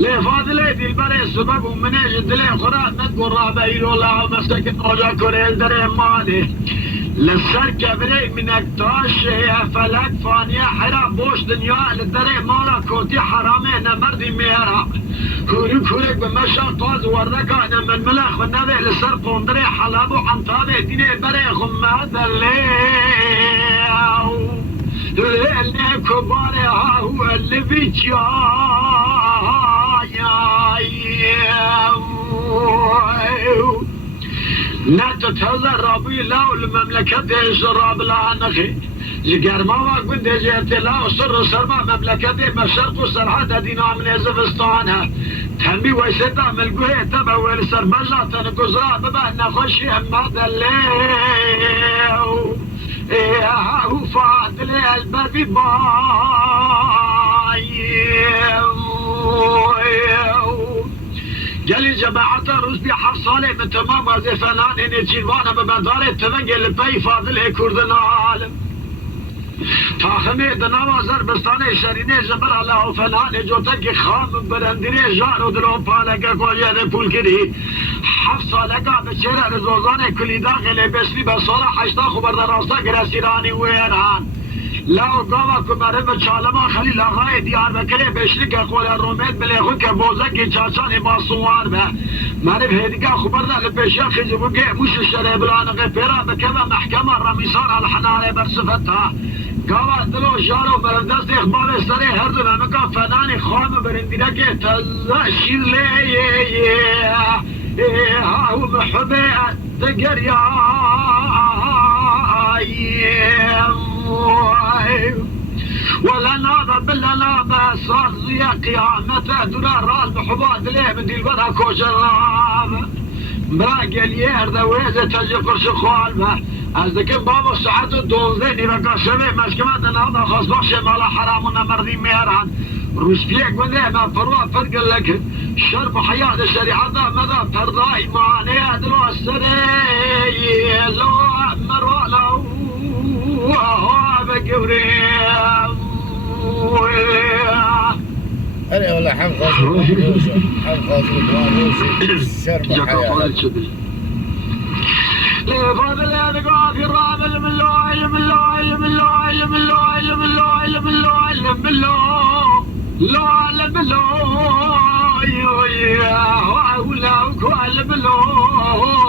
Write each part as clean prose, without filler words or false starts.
لفاضل دي البري السبب ومن اجد لي خراب ما تقول رابعين والله مسكن اوجا كوريل دري مالي للسر كبري من اكتاش يا فلك فانيا حرا بوش دنيا للدري مالا كوتي حرامي انا مردي ميرا كوري كوريك بمشا طاز وردكا انا من ملخ والنبي للسر قندري حلابو عنطابي ديني بري خمات اللي كباري هاو اللي بيجا لا تتهزر ربي لا المملكة الشراب لا نخي جگر ما وقت من دیجیت لا سر سرما مملكة مشرق و سرحد دينا من ازفستانها تنبي ويستا ملقوه تبا والسر مجلة نقزرا ببا نخشي اما دليو هاو فاضل البربي جالي جماعة رشدي حصالي من تمام هذه فنان نجيوانا بمدار التمنجل بي فاضل كردنا عالم تاخمي دناوا زربستاني شريني جبر الله فنان جوتك خام برندري جارو دلو پالگا کوجه پول کری 7 سالگا بچهره رزوزان کلی داخل بسلی بساله 8 خبر در راستا گرسیرانی وینان لاو قاوا كمارن بچالما خليل آغای دیار بکره بشلک قول رومید بلیخو که بوزک چاچان ماسوان به معرف هدیگا خبر در لپیشا خیزبوگه موش شره بلانقه پیرا بکوه محکمه رمیسان الحناره برصفتها قاوا دلو جارو برندست اخبار سره هر دو نمکا فنان خام برندیره که تزاشیر لیه هاو محبه دگریا ولا نابا بلا نابا صار زي قيامته دولار راس بحباد ليه من دي البدا كوشراب براقي اليير ذا ويزة تجي قرش خوالبه از دكين بابا ساعات الدوزيني بقى شبه مشكمات نابا خاص بخشي مالا حرامنا مردي ميران روسبيك وذي ما فروا فرق لك شرب حياة الشريعة ماذا فرضا إيماني أدلو السري لو مروا لو وهو بقوري أنا والله حم خاصر حم خاصر شرب حياة لفضل يدقى في الرابل من لويل من لويل من لويل من لويل من لويل من لويل من لويل من لويل وأولا وكوال من لويل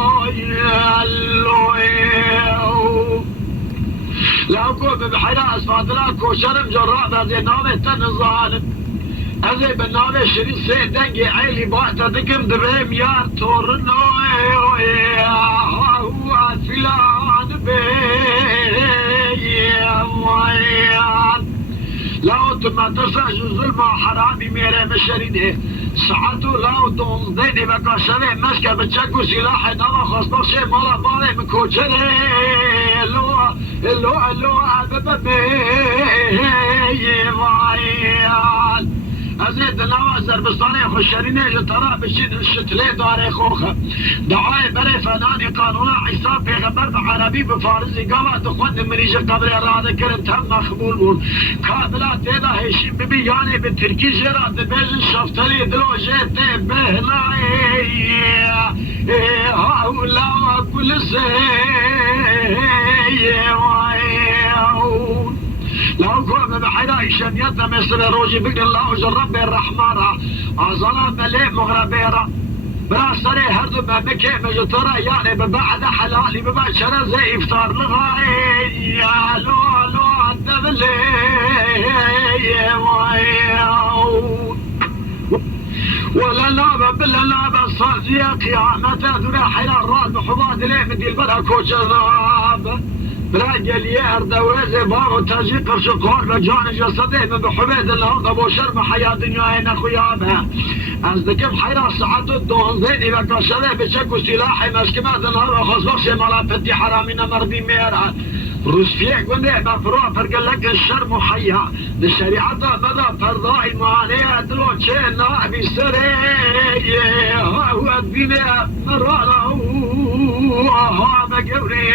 لو كوب بحراس فاضلا كوشرم جراب هذه نامه تنظالم هذه بالنامه شرين سيد دنجي عيلي باعتا دكم دبهم يار تورنو هو فلان لو تمتسا ظلم حرامي ميري مشريني ساعتو لو دونزديني بقى شبه مشكا بتشكو سلاحي نما خاص بخشي مالا بالي مكوشري اللو ازيد نوا زربستاني خوشريني جترا بشين الشتلي داري خوخه دعاي بري فناني قانونا عيسى پیغمبر بعربي بفارسي قالا دخوان مريج قبر اراده كرن تم مخبول بود كابلا تيدا هشيم ببي يعني بالتركي جرات بيل شفتري دلو جيتي بهناي هاولا وكل لو كون بحيرا شنيتا مثل روجي بقر الله جرب الرحمارة عظلام مليء مغربيرا بلا سري هردو ما بكي مجترا يعني ببعد حلالي ببعد شرا زي افطار لغاية يا لو انت بلي ولا نابا بلا نابا صازية قيامة ذرا حيران راد بحضاد ليه مدي البلا كوش الراب بلا جليار دوازي بارو تاجي قرش قور بجان جسده من بحبيد الارض ابو شرم حياة دنيا هنا خيابها ازدك بحيران ساعات الدون زيني بكا شده بشكو سلاحي مشكمات الارض خصبخش مالا فتي حرامين مردي ميرا روسيا قلنا مفروع فرق لك الشر محيا للشريعة مدى فرضاء المعانية دلو تشينا بسري هو الدنيا مرانا ها مقوري